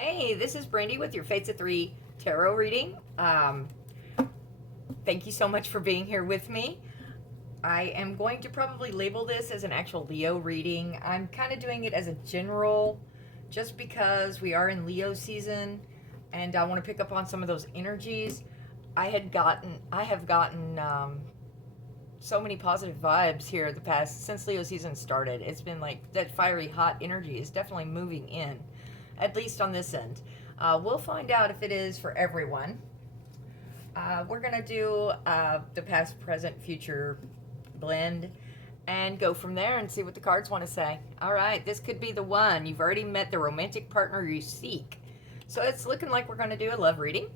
Hey, this is Brandy with your Fates of Three tarot reading. Thank you so much for being here with me. I am going to probably label this as an actual Leo reading. I'm kind of doing it as a general just because we are in Leo season and I want to pick up on some of those energies. I have gotten so many positive vibes here the past since Leo season started. It's been like that fiery hot energy is definitely moving in, at least on this end. We'll find out if it is for everyone. We're gonna do the past, present, future blend and go from there and see what the cards want to say. All right, this could be the one. You've already met the romantic partner you seek. So it's looking like we're going to do a love reading.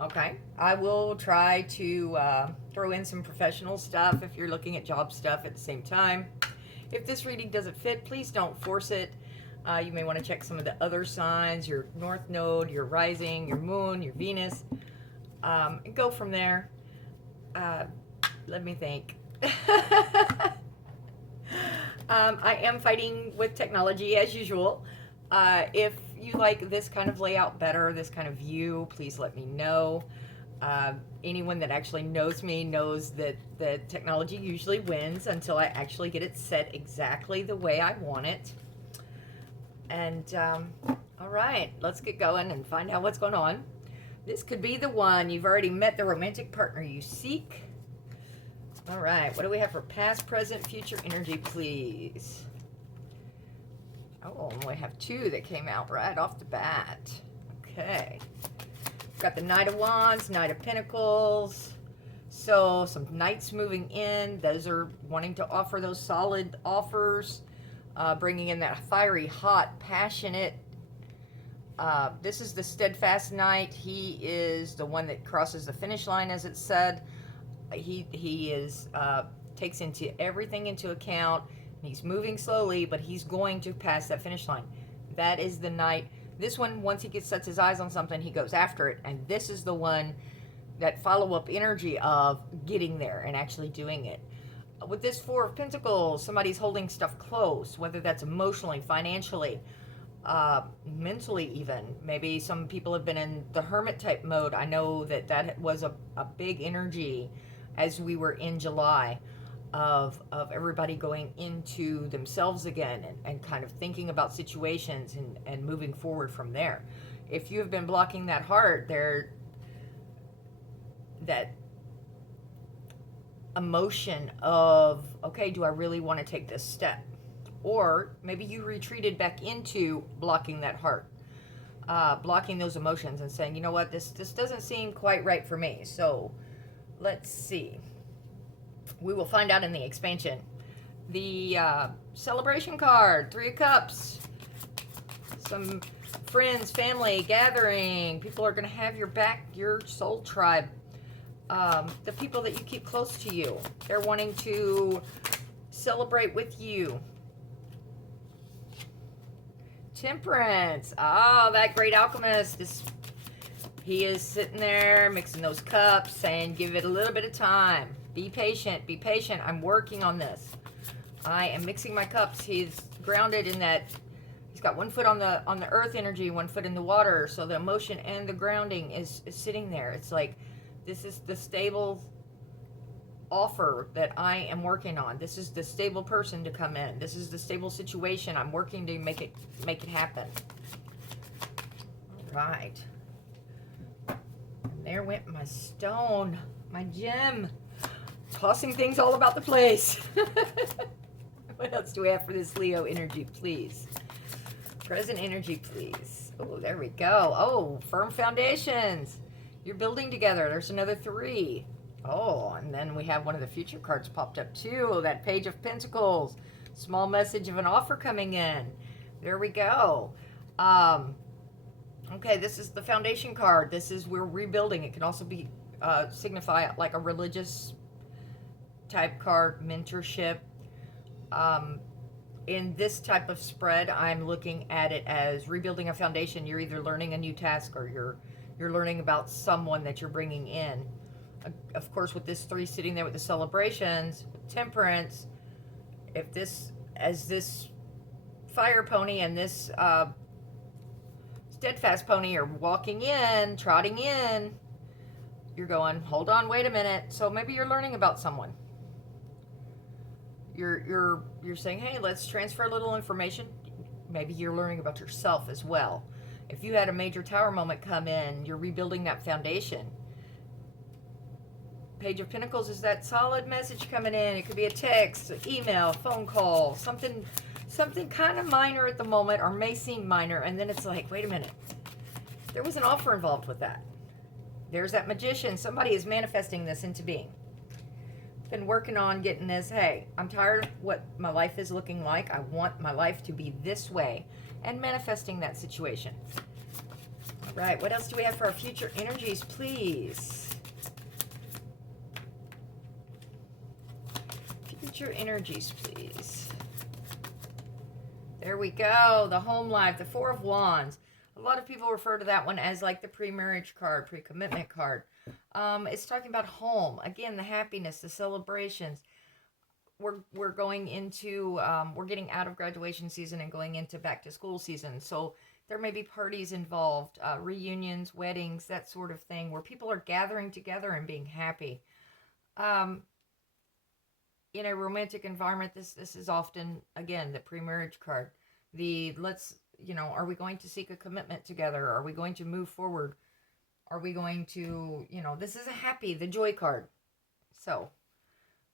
Okay, I will try to throw in some professional stuff if you're looking at job stuff at the same time. If this reading doesn't fit, please don't force it. You may want to check some of the other signs, your North Node, your Rising, your Moon, your Venus, and go from there. Let me think. I am fighting with technology as usual. If you like this kind of layout better, this kind of view, please let me know. Anyone that actually knows me knows that the technology usually wins until I actually get it set exactly the way I want it. And all right, let's get going and find out what's going on. This could be the one. You've already met the romantic partner you seek. All right, what do we have for past, present, future energy, please? Oh, we have two that came out right off the bat. Okay. We've got the Knight of Wands, Knight of Pentacles. So some knights moving in. Those are wanting to offer those solid offers. Bringing in that fiery, hot, passionate. This is the steadfast knight. He is the one that crosses the finish line, as it said. He is takes into everything into account. He's moving slowly, but he's going to pass that finish line. That is the knight. This one, once he sets his eyes on something, he goes after it. And this is the one, that follow-up energy of getting there and actually doing it. With this Four of Pentacles, somebody's holding stuff close, whether that's emotionally, financially, mentally even. Maybe some people have been in the hermit type mode. I know that was a big energy as we were in July of everybody going into themselves again and kind of thinking about situations and moving forward from there. If you have been blocking that heart, that emotion of, okay, do I really want to take this step? Or maybe you retreated back into blocking that heart, blocking those emotions and saying, you know what, this doesn't seem quite right for me. So let's see. We will find out in the expansion. The celebration card, Three of Cups. Some friends, family, gathering. People are going to have your back, your soul tribe. The people that you keep close to you. They're wanting to celebrate with you. Temperance. Oh, that great alchemist. He is sitting there mixing those cups, saying, give it a little bit of time. Be patient. Be patient. I'm working on this. I am mixing my cups. He's grounded in that. He's got one foot on the earth energy, one foot in the water. So the emotion and the grounding is sitting there. It's like, this is the stable offer that I am working on. This is the stable person to come in. This is the stable situation. I'm working to make it happen. All right. And there went my stone, my gem. Tossing things all about the place. What else do we have for this Leo energy, please? Present energy, please. Oh, there we go. Oh, firm foundations. You're building together. There's another 3. Oh, and then we have one of the future cards popped up too. That Page of Pentacles. Small message of an offer coming in. There we go. Okay, this is the foundation card. This is, we're rebuilding. It can also be signify like a religious type card, mentorship. In this type of spread, I'm looking at it as rebuilding a foundation. You're either learning a new task or you're learning about someone that you're bringing in. Of course, with this 3 sitting there with the celebrations, with temperance, if this, as this fire pony and this steadfast pony, you're walking in, trotting in. You're going, hold on, wait a minute. So maybe you're learning about someone. You're saying, hey, let's transfer a little information. Maybe you're learning about yourself as well. If you had a major tower moment come in, you're rebuilding that foundation. Page of Pentacles is that solid message coming in. It could be a text, an email, phone call, something kind of minor at the moment, or may seem minor, and then it's like, wait a minute, there was an offer involved with that. There's that Magician. Somebody is manifesting this into being. Been working on getting this. Hey, I'm tired of what my life is looking like. I want my life to be this way, and manifesting that situation. All right, what else do we have for our future energies, please? Future energies, please. There we go. The home life, the Four of Wands. A lot of people refer to that one as like the pre-marriage card, pre-commitment card. It's talking about home. Again, the happiness, the celebrations. We're going into, we're getting out of graduation season and going into back to school season. So there may be parties involved, reunions, weddings, that sort of thing, where people are gathering together and being happy. In a romantic environment, this is often, again, the pre-marriage card. Let's, are we going to seek a commitment together? Are we going to move forward? Are we going to, this is the joy card. So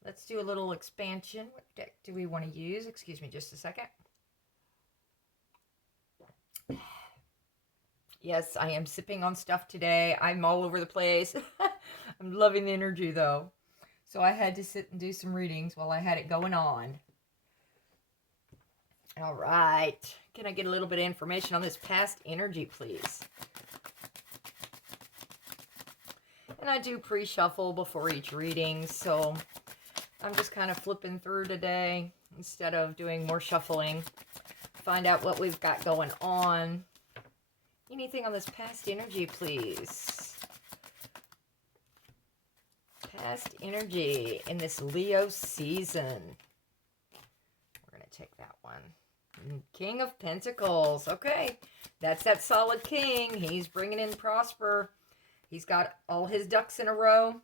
let's do a little expansion. What deck do we want to use? Excuse me just a second. Yes, I am sipping on stuff today. I'm all over the place. I'm loving the energy though. So I had to sit and do some readings while I had it going on. All right. Can I get a little bit of information on this past energy, please? And I do pre-shuffle before each reading, so I'm just kind of flipping through today instead of doing more shuffling. Find out what we've got going on. Anything on this past energy, please? Past energy in this Leo season. We're going to take that one. King of Pentacles. Okay, that's that solid king. He's bringing in prosper. He's got all his ducks in a row.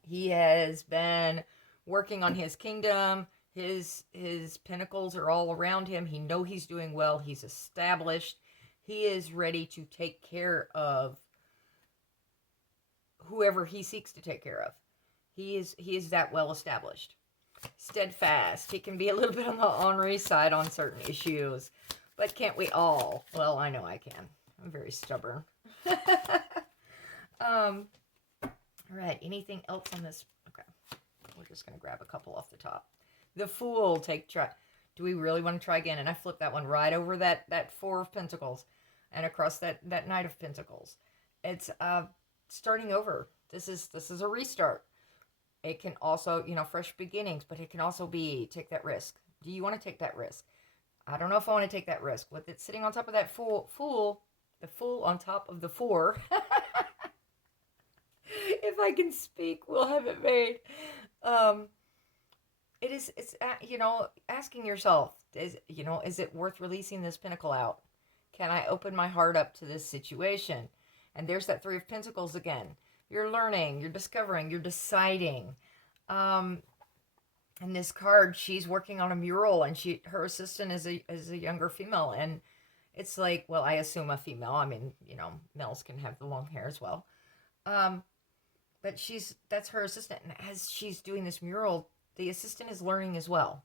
He has been working on his kingdom. His pentacles are all around him. He knows he's doing well. He's established. He is ready to take care of whoever he seeks to take care of. He is that well established. Steadfast. He can be a little bit on the ornery side on certain issues, but can't we all? Well, I know I can. I'm very stubborn. All right. Anything else on this? Okay. We're just going to grab a couple off the top. The Fool. Try. Do we really want to try again? And I flipped that one right over that Four of Pentacles and across that Knight of Pentacles. It's starting over. This is a restart. It can also, fresh beginnings, but it can also be take that risk. Do you want to take that risk? I don't know if I want to take that risk. With it sitting on top of that fool, the Fool on top of the Four. If I can speak, we'll have it made. It's asking yourself, is it worth releasing this pentacle out? Can I open my heart up to this situation? And there's that Three of Pentacles again. You're learning, you're discovering, you're deciding. And this card, she's working on a mural, and her assistant is a younger female, and it's like, well, I assume a female. I mean, males can have the long hair as well. But that's her assistant, and as she's doing this mural, the assistant is learning as well.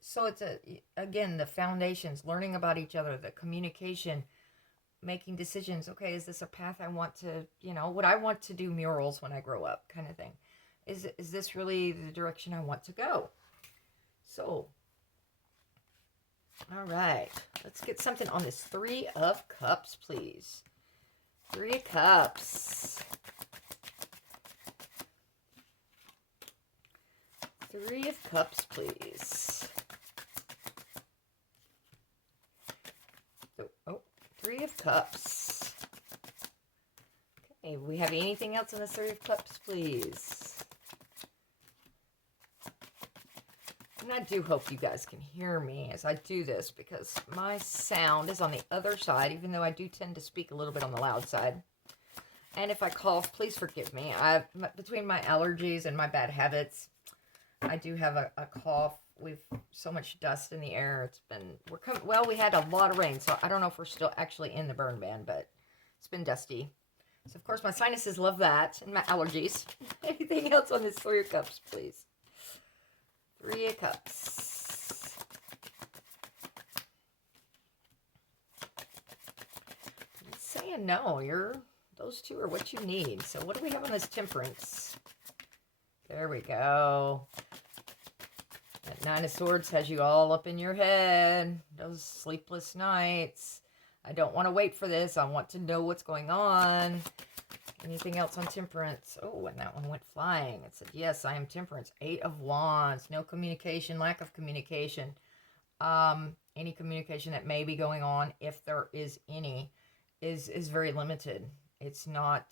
So it's again, the foundations, learning about each other, the communication, making decisions. Okay, is this a path I want to, would I want to do murals when I grow up, kind of thing? Is this really the direction I want to go? So, all right, let's get something on this Three of Cups, please. Three of Cups. Three of Cups, please. Oh, Three of Cups. Okay, we have anything else in the Three of Cups, please? And I do hope you guys can hear me as I do this, because my sound is on the other side, even though I do tend to speak a little bit on the loud side. And if I cough, please forgive me. Between my allergies and my bad habits, I do have a cough. We've so much dust in the air. We had a lot of rain, so I don't know if we're still actually in the burn ban, but it's been dusty. So, of course, my sinuses love that, and my allergies. Anything else on this 3 of Cups, please? 3 of Cups. It's saying no. Those 2 are what you need. So what do we have on this Temperance? There we go. That 9 of Swords has you all up in your head. Those sleepless nights. I don't want to wait for this. I want to know what's going on. Anything else on Temperance? Oh, and that one went flying. It said, yes, I am Temperance. 8 of Wands. No communication, lack of communication. Any communication that may be going on, if there is any, is very limited. It's not,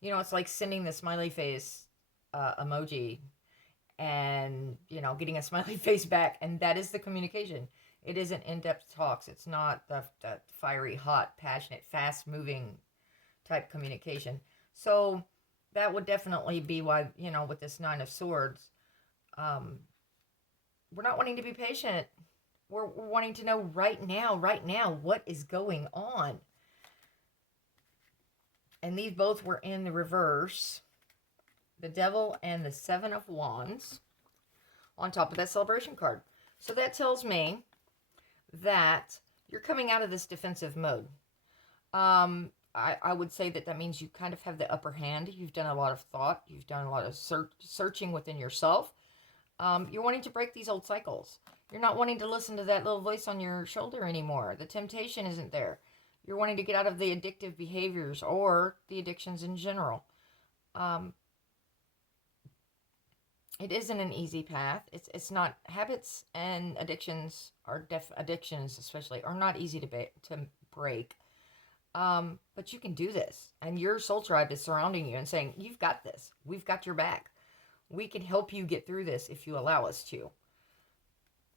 it's like sending the smiley face emoji and, getting a smiley face back. And that is the communication. It isn't in-depth talks. It's not the fiery, hot, passionate, fast-moving type communication. So that would definitely be why, with this 9 of Swords, we're not wanting to be patient. We're wanting to know right now, what is going on. And these both were in the reverse. The Devil and the 7 of Wands on top of that Celebration card. So that tells me that you're coming out of this defensive mode. I would say that means you kind of have the upper hand. You've done a lot of thought. You've done a lot of searching within yourself. You're wanting to break these old cycles. You're not wanting to listen to that little voice on your shoulder anymore. The temptation isn't there. You're wanting to get out of the addictive behaviors or the addictions in general. It isn't an easy path. It's not. Habits and addictions addictions especially are not easy to break. But you can do this, and your soul tribe is surrounding you and saying, "You've got this. We've got your back. We can help you get through this if you allow us to."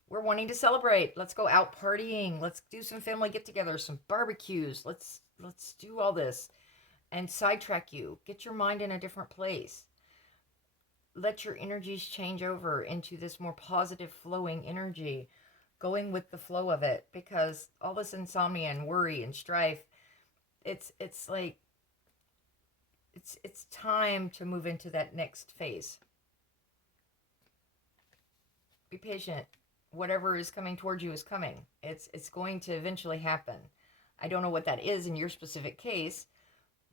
We're wanting to celebrate. Let's go out partying. Let's do some family get-togethers, some barbecues. Let's do all this and sidetrack you. Get your mind in a different place. Let your energies change over into this more positive flowing energy, going with the flow of it, because all this insomnia and worry and strife, it's like it's time to move into that next phase. Be patient. Whatever is coming towards you is coming. It's going to eventually happen. I don't know what that is in your specific case,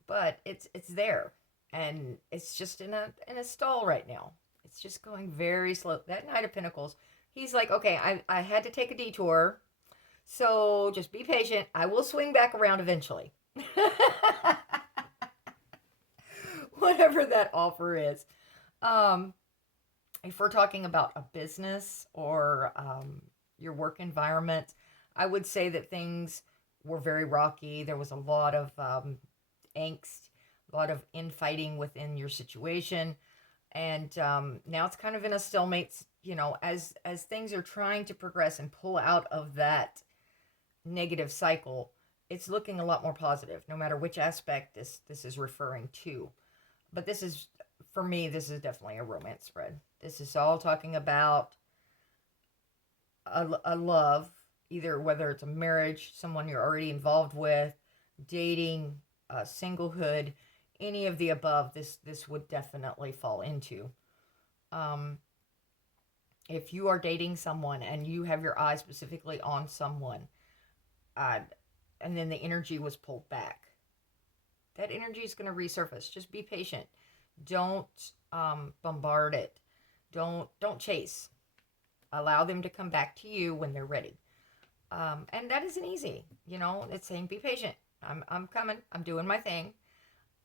but it's there. And it's just in a stall right now. It's just going very slow. That Knight of Pentacles, he's like, okay, I had to take a detour, so just be patient. I will swing back around eventually. Whatever that offer is. If we're talking about a business or your work environment, I would say that things were very rocky. There was a lot of angst, a lot of infighting within your situation. And now it's kind of in a stalemate, as things are trying to progress and pull out of that negative cycle. It's looking a lot more positive, no matter which aspect this is referring to. But for me, this is definitely a romance spread. This is all talking about a love, either whether it's a marriage, someone you're already involved with, dating, singlehood, any of the above. This would definitely fall into. If you are dating someone and you have your eye specifically on someone, and then the energy was pulled back, that energy is going to resurface. Just be patient. Don't bombard it. Don't chase. Allow them to come back to you when they're ready. And that isn't easy. It's saying be patient. I'm coming. I'm doing my thing.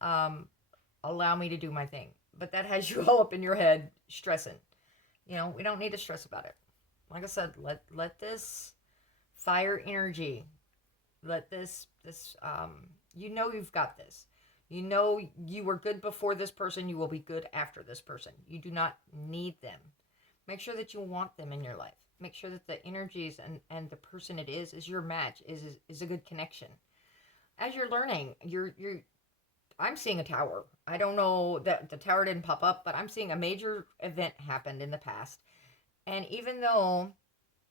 Allow me to do my thing. But that has you all up in your head stressing. We don't need to stress about it. Like I said, let this fire energy, let this you've got this. You were good before this person. You will be good after this person. You do not need them. Make sure that you want them in your life. Make sure that the energies and the person it is your match, is a good connection. As you're learning, I'm seeing a tower. I don't know that the tower didn't pop up, but I'm seeing a major event happened in the past. And even though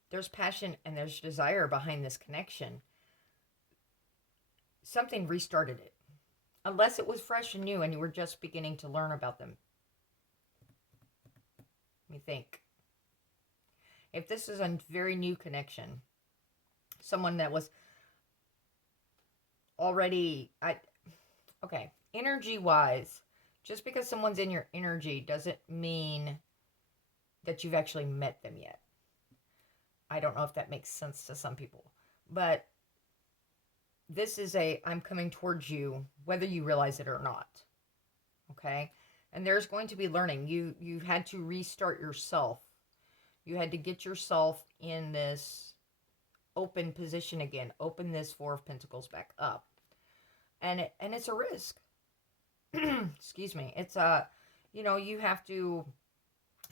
there's passion and there's desire behind this connection, something restarted it. Unless it was fresh and new and you were just beginning to learn about them. Let me think. If this is a very new connection, someone that was already, okay, energy wise, just because someone's in your energy doesn't mean that you've actually met them yet. I don't know if that makes sense to some people, but this is I'm coming towards you, whether you realize it or not. Okay? And there's going to be learning. You had to restart yourself. You had to get yourself in this open position again. Open this Four of Pentacles back up. And it's a risk. Excuse me. It's you have to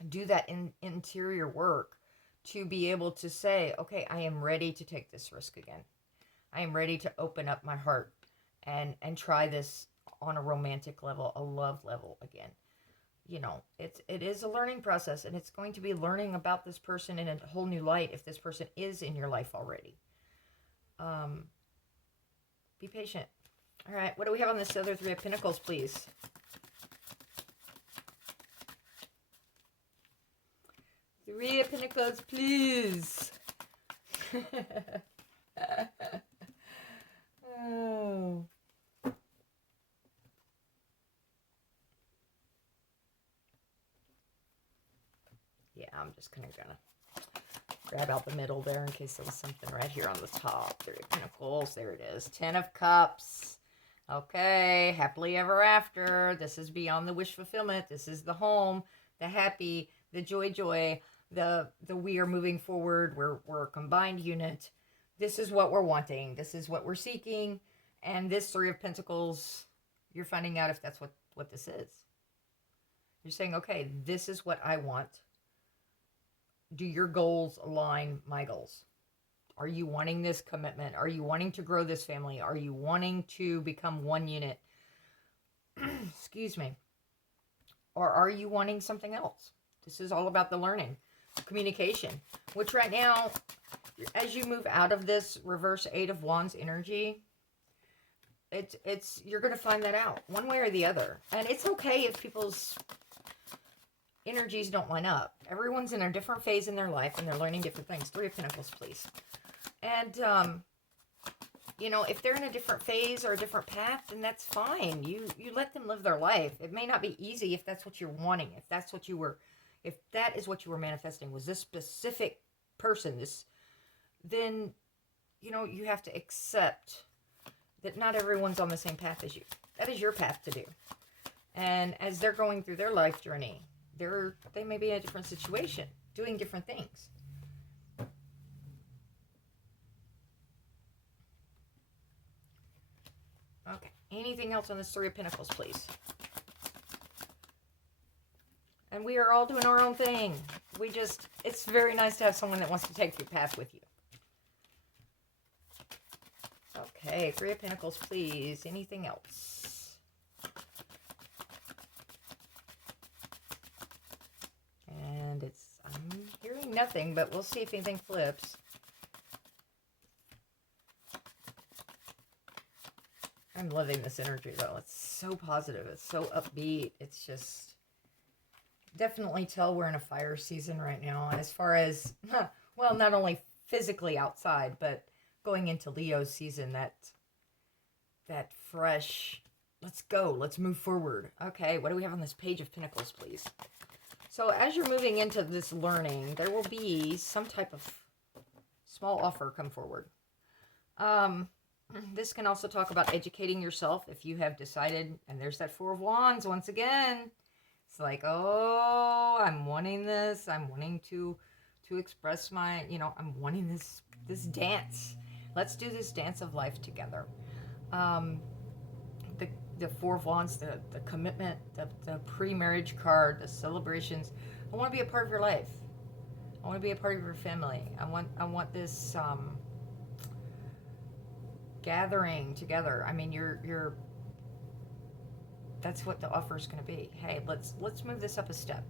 do that interior work to be able to say, okay, I am ready to take this risk again. I am ready to open up my heart and try this on a romantic level, a love level again. It is a learning process, and it's going to be learning about this person in a whole new light if this person is in your life already. Be patient. All right, what do we have on this other Three of Pentacles, please? Three of Pentacles, please. Oh. Yeah, I'm just gonna grab out the middle there in case there was something right here on the top. Three of Pentacles, there it is. Ten of Cups. Okay, happily ever after. This is beyond the wish fulfillment. This is the home, the happy, the joy, the we are moving forward. We're a combined unit. This is what we're wanting. This is what we're seeking. And this Three of Pentacles, you're finding out if that's what this is. You're saying, okay, this is what I want. Do your goals align my goals? Are you wanting this commitment? Are you wanting to grow this family? Are you wanting to become one unit? Excuse me. Or are you wanting something else? This is all about the learning. Communication. Which right now, as you move out of this reverse Eight of Wands energy, you're going to find that out one way or the other. And it's okay if people's energies don't line up. Everyone's in a different phase in their life and they're learning different things. Three of Pentacles, please. And, if they're in a different phase or a different path, then that's fine. You let them live their life. It may not be easy if that's what you're wanting. If that is what you were manifesting, was this specific person, then, you have to accept that not everyone's on the same path as you. That is your path to do. And as they're going through their life journey, they may be in a different situation, doing different things. Okay. Anything else on this Three of Pentacles, please? And we are all doing our own thing. It's very nice to have someone that wants to take your path with you. Okay, Three of Pentacles, please. Anything else? And I'm hearing nothing, but we'll see if anything flips. I'm loving this energy, though. It's so positive. It's so upbeat. It's just definitely tell we're in a fire season right now. As far as, well, not only physically outside, but going into Leo's season, that fresh, let's go, let's move forward. Okay, what do we have on this Page of Pentacles, please? So as you're moving into this learning, there will be some type of small offer come forward. This can also talk about educating yourself if you have decided, and there's that Four of Wands once again. It's like, oh, I'm wanting this. I'm wanting to express my, I'm wanting this dance. Let's do this dance of life together. The Four of Wands, the commitment, the pre-marriage card, the celebrations. I want to be a part of your life. I want to be a part of your family. I want this gathering together. I mean, you're that's what the offer is going to be. Hey, let's move this up a step.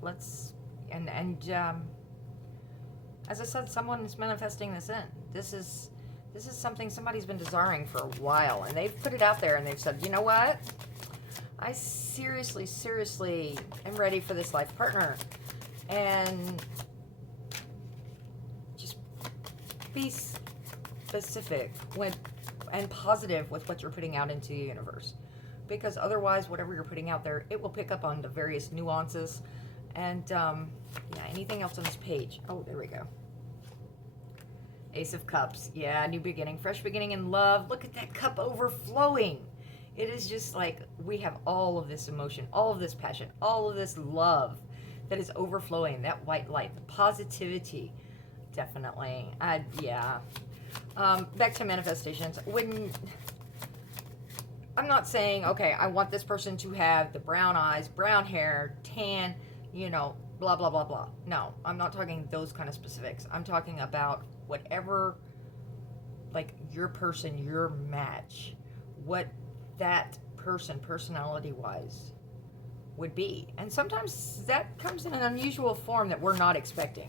Let's and as I said, someone is manifesting this in. This is something somebody's been desiring for a while, and they've put it out there, and they've said, you know what? I seriously am ready for this life partner, and just be specific and positive with what you're putting out into the universe, because otherwise, whatever you're putting out there, it will pick up on the various nuances. And yeah, anything else on this page? Oh, there we go. Ace of Cups. Yeah, new beginning, fresh beginning in love. Look at that cup overflowing. It is just like we have all of this emotion, all of this passion, all of this love that is overflowing. That white light, the positivity, definitely. Yeah. Back to manifestations. When I'm not saying, okay, I want this person to have the brown eyes, brown hair, tan, blah, blah, blah, blah. No, I'm not talking those kind of specifics. I'm talking about whatever, like, your person, your match, what that person, personality-wise, would be. And sometimes that comes in an unusual form that we're not expecting.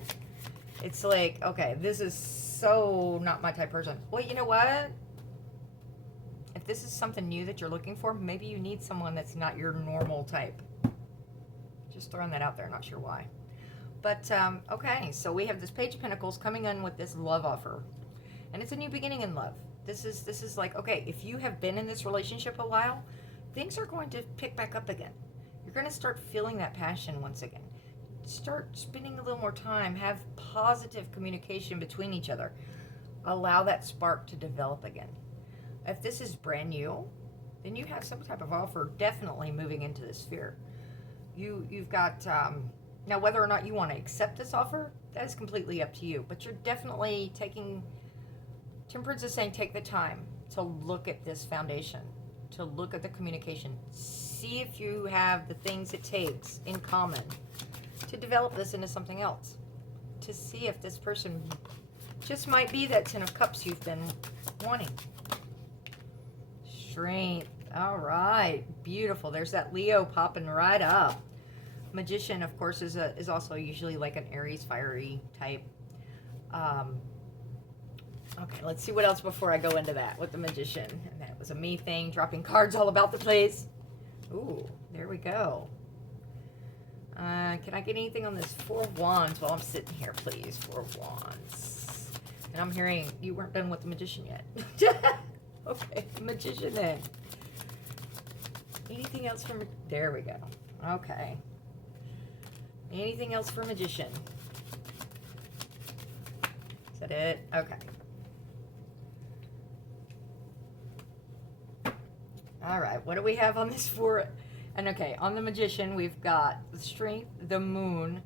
It's like, okay, this is so not my type person. Well, you know what? If this is something new that you're looking for, maybe you need someone that's not your normal type. Just throwing that out there, not sure why. But, okay, so we have this Page of Pentacles coming in with this love offer. And it's a new beginning in love. This is like, okay, if you have been in this relationship a while, things are going to pick back up again. You're going to start feeling that passion once again. Start spending a little more time. Have positive communication between each other. Allow that spark to develop again. If this is brand new, then you have some type of offer definitely moving into this sphere. You've got, now whether or not you want to accept this offer, that is completely up to you. But you're definitely taking, Temperance is saying take the time to look at this foundation, to look at the communication. See if you have the things it takes in common to develop this into something else. To see if this person just might be that Ten of Cups you've been wanting. Strength. All right. Beautiful. There's that Leo popping right up. Magician, of course, is also usually like an Aries fiery type. Okay, let's see what else before I go into that with the Magician. And that was a me thing, dropping cards all about the place. Ooh, there we go. Can I get anything on this Four of Wands while I'm sitting here, please? Four of Wands. And I'm hearing you weren't done with the Magician yet. Okay, Magician then. Anything else from... There we go. Okay. Anything else for Magician? Is that it? Okay. All right, what do we have on this for? And okay, on the Magician, we've got the Strength, the Moon,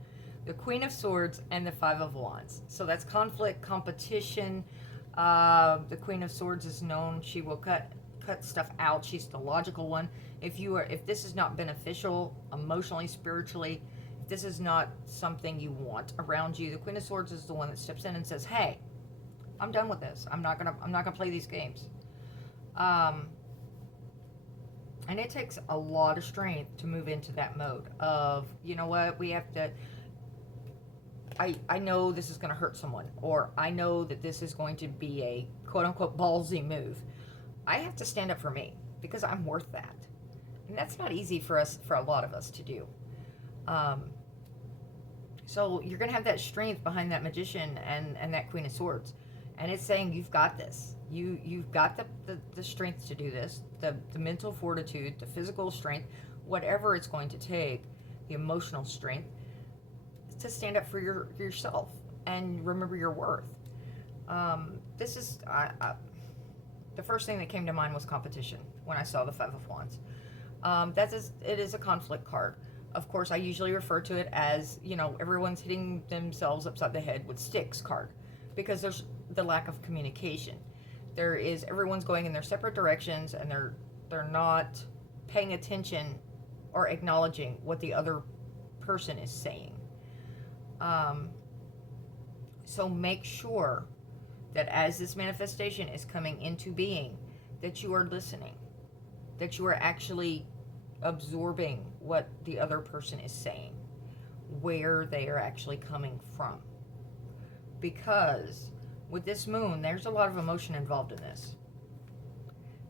the Queen of Swords, and the Five of Wands. So that's conflict, competition. The Queen of Swords is known. She will cut stuff out. She's the logical one. If this is not beneficial emotionally, spiritually, if this is not something you want around you, the Queen of Swords is the one that steps in and says, "Hey, I'm done with this. I'm not gonna play these games." And it takes a lot of strength to move into that mode of, you know what, we have to, I know this is going to hurt someone, or I know that this is going to be a quote-unquote ballsy move. I have to stand up for me because I'm worth that. And that's not easy for a lot of us to do. So you're going to have that strength behind that Magician and that Queen of Swords. And it's saying you've got this. You've got the strength to do this, the mental fortitude, the physical strength, whatever it's going to take, the emotional strength, to stand up for yourself and remember your worth. This is the first thing that came to mind was competition when I saw the Five of Wands. It is a conflict card. Of course, I usually refer to it as, everyone's hitting themselves upside the head with sticks card, because there's the lack of communication. Everyone's going in their separate directions, and they're not paying attention or acknowledging what the other person is saying. Um, so make sure that as this manifestation is coming into being, that you are listening, that you are actually absorbing what the other person is saying, where they are actually coming from. Because with this moon, there's a lot of emotion involved in this.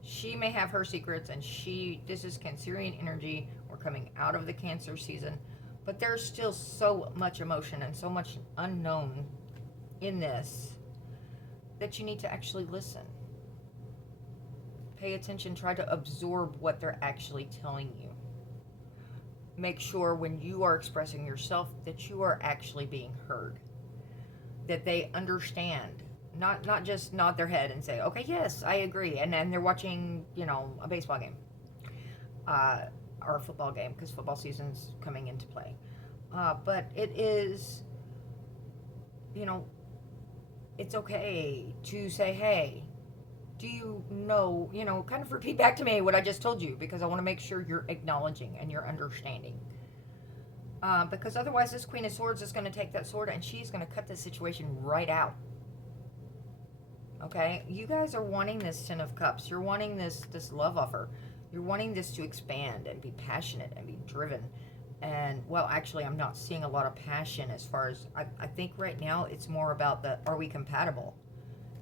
She may have her secrets, and this is Cancerian energy. We're coming out of the Cancer season, but there's still so much emotion and so much unknown in this that you need to actually listen. Pay attention, try to absorb what they're actually telling you. Make sure when you are expressing yourself that you are actually being heard, that they understand. Not just nod their head and say, okay, yes, I agree. And then they're watching, a baseball game or a football game, because football season's coming into play. But it is, it's okay to say, hey, do you know, kind of repeat back to me what I just told you, because I want to make sure you're acknowledging and you're understanding. Because otherwise this Queen of Swords is going to take that sword and she's going to cut this situation right out. Okay? You guys are wanting this Ten of Cups. You're wanting this love offer. You're wanting this to expand and be passionate and be driven. And, well, actually, I'm not seeing a lot of passion as far as, I think right now it's more about are we compatible?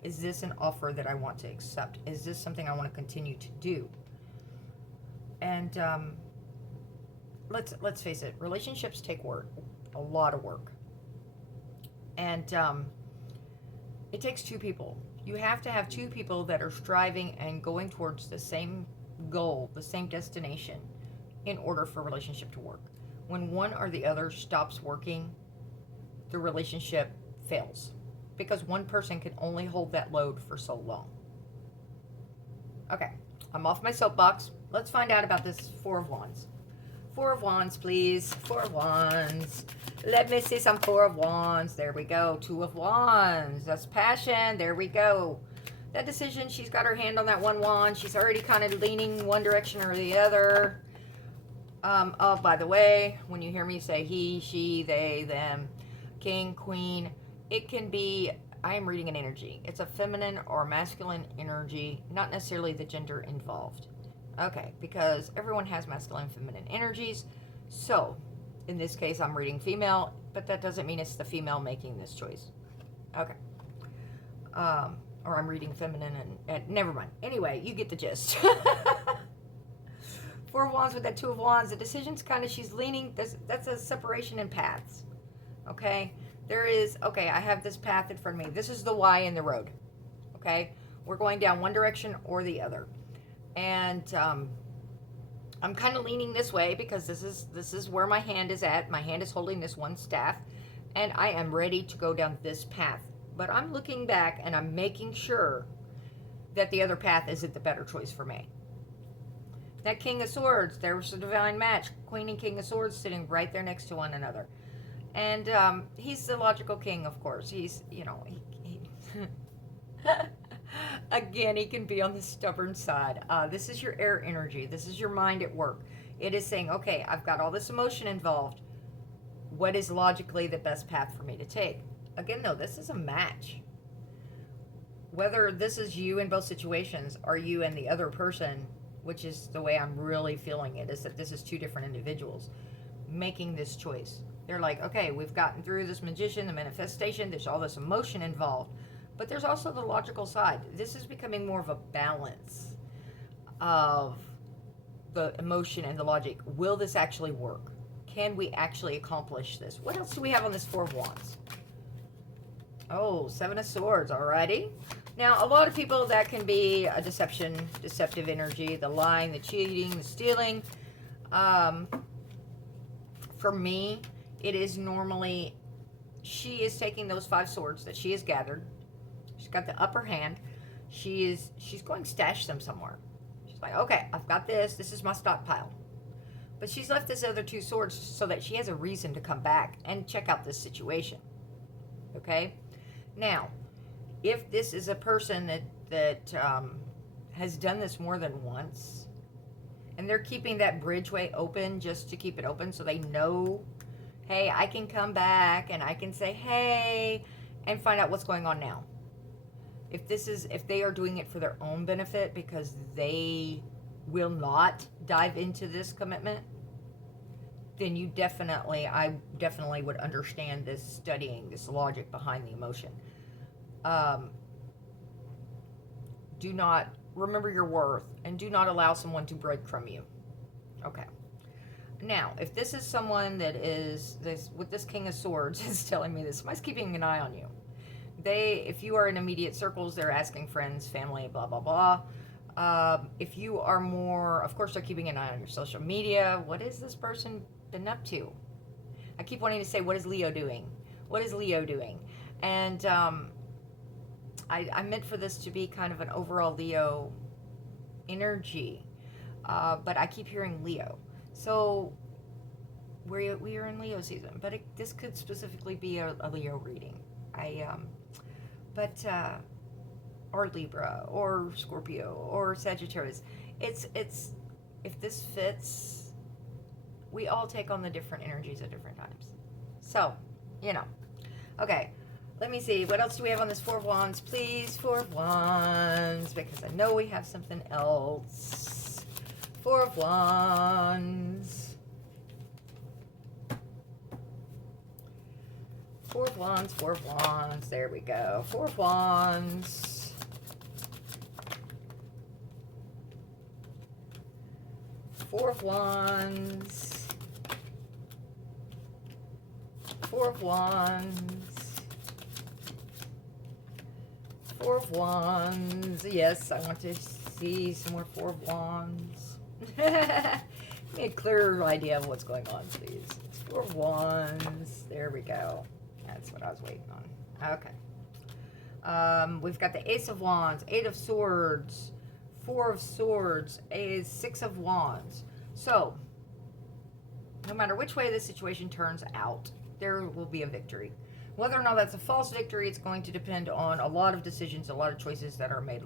Is this an offer that I want to accept? Is this something I want to continue to do? And let's face it, relationships take work, a lot of work. And it takes two people. You have to have two people that are striving and going towards the same goal, the same destination, in order for a relationship to work. When one or the other stops working, the relationship fails, because one person can only hold that load for so long. Okay, I'm off my soapbox. Let's find out about this Four of Wands. Four of Wands, please. Four of Wands. Let me see some Four of Wands. There we go. Two of Wands. That's passion. There we go. That decision, she's got her hand on that one wand. She's already kind of leaning one direction or the other. Oh, by the way, when you hear me say he, she, they, them, king, queen, it can be, I am reading an energy. It's a feminine or masculine energy, not necessarily the gender involved. Okay, because everyone has masculine and feminine energies. So, in this case, I'm reading female, but that doesn't mean it's the female making this choice. Okay. Or I'm reading feminine and never mind. Anyway, you get the gist. Four of Wands with that Two of Wands. The decision's kind of, she's leaning, that's a separation in paths. Okay? There is, okay, I have this path in front of me. This is the Y in the road. Okay? We're going down one direction or the other. And I'm kind of leaning this way because this is where my hand is at. My hand is holding this one staff. And I am ready to go down this path. But I'm looking back and I'm making sure that the other path isn't the better choice for me. That King of Swords, there was a divine match. Queen and King of Swords sitting right there next to one another. And he's the logical king, of course. He's, he again, he can be on the stubborn side. This is your air energy. This is your mind at work. It is saying, okay, I've got all this emotion involved. What is logically the best path for me to take? Again, though, this is a match. Whether this is you in both situations or you and the other person, which is the way I'm really feeling it, is that this is two different individuals making this choice. They're like, okay, we've gotten through this magician, the manifestation, there's all this emotion involved, but there's also the logical side. This is becoming more of a balance of the emotion and the logic. Will this actually work? Can we actually accomplish this? What else do we have on this Four of Wands? Oh, Seven of Swords, alrighty. Now, a lot of people, that can be a deceptive energy, the lying, the cheating, the stealing. For me, it is normally, she is taking those 5 swords that she has gathered. She's got the upper hand. She's going to stash them somewhere. She's like, okay, I've got this. This is my stockpile. But she's left this other 2 swords so that she has a reason to come back and check out this situation. Okay? Now, if this is a person that has done this more than once, and they're keeping that bridgeway open just to keep it open so they know, Hey, I can come back and I can say, hey, and find out what's going on now. If they are doing it for their own benefit because they will not dive into this commitment, then I definitely would understand this studying, this logic behind the emotion. Um, do not remember your worth and do not allow someone to breadcrumb you. Okay. Now, if this is someone that is this with this King of Swords is telling me this, somebody's keeping an eye on you. If you are in immediate circles, they're asking friends, family, blah blah blah. If you are more, of course, they're keeping an eye on your social media. What is this person been up to? I keep wanting to say, what is Leo doing? What is Leo doing? And I meant for this to be kind of an overall Leo energy, but I keep hearing Leo. So we are in Leo season, but this could specifically be a Leo reading. Or Libra, or Scorpio, or Sagittarius. It's if this fits, we all take on the different energies at different times. So, Okay, let me see. What else do we have on this Four of Wands? Please, Four of Wands, because I know we have something else. Four of Wands. Four of Wands, Four of Wands. There we go. Four of Wands. Four of Wands. Four of Wands. Four of Wands. Yes, I want to see some more Four of Wands. Give me a clearer idea of what's going on, please. It's Four of Wands. There we go. That's what I was waiting on. Okay. We've got the Ace of Wands, Eight of Swords, Four of Swords, Six of Wands. So, no matter which way this situation turns out, there will be a victory. Whether or not that's a false victory, it's going to depend on a lot of decisions, a lot of choices that are made